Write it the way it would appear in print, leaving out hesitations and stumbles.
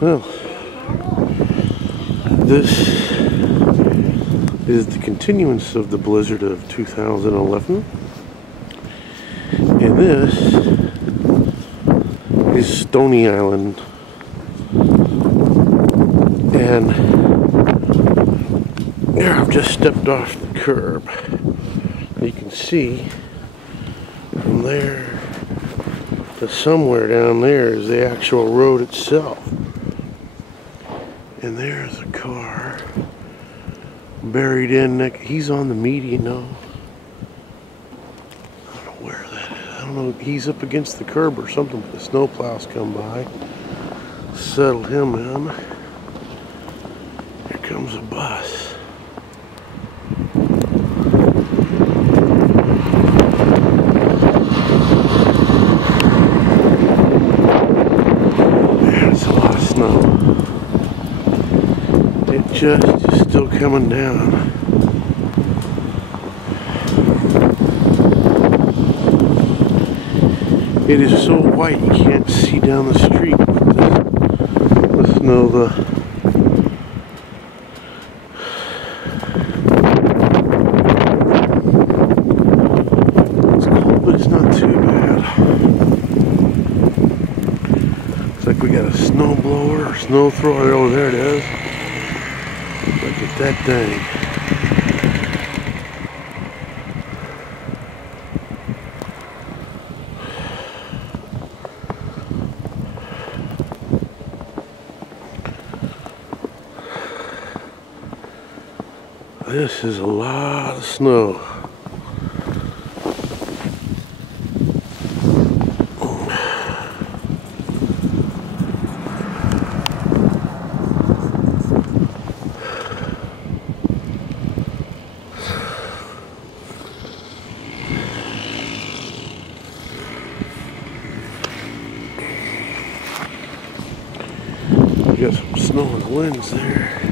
Well, this is the continuance of the blizzard of 2011, and this is Stony Island, and there I've just stepped off the curb. You can see from there to somewhere down there is the actual road itself. And there's a car buried in. He's on the median now. I don't know where that is. I don't know. He's up against the curb or something. But the snowplows come by, settled him in. Here comes a bus. There's a lot of snow. It just is still coming down. It is so white you can't see down the street. The snow, it's cold, but it's not too bad. Looks like we got a snow blower or snow thrower. Oh, there it is. Look at that thing. This is a lot of snow. We got some snow in the winds there.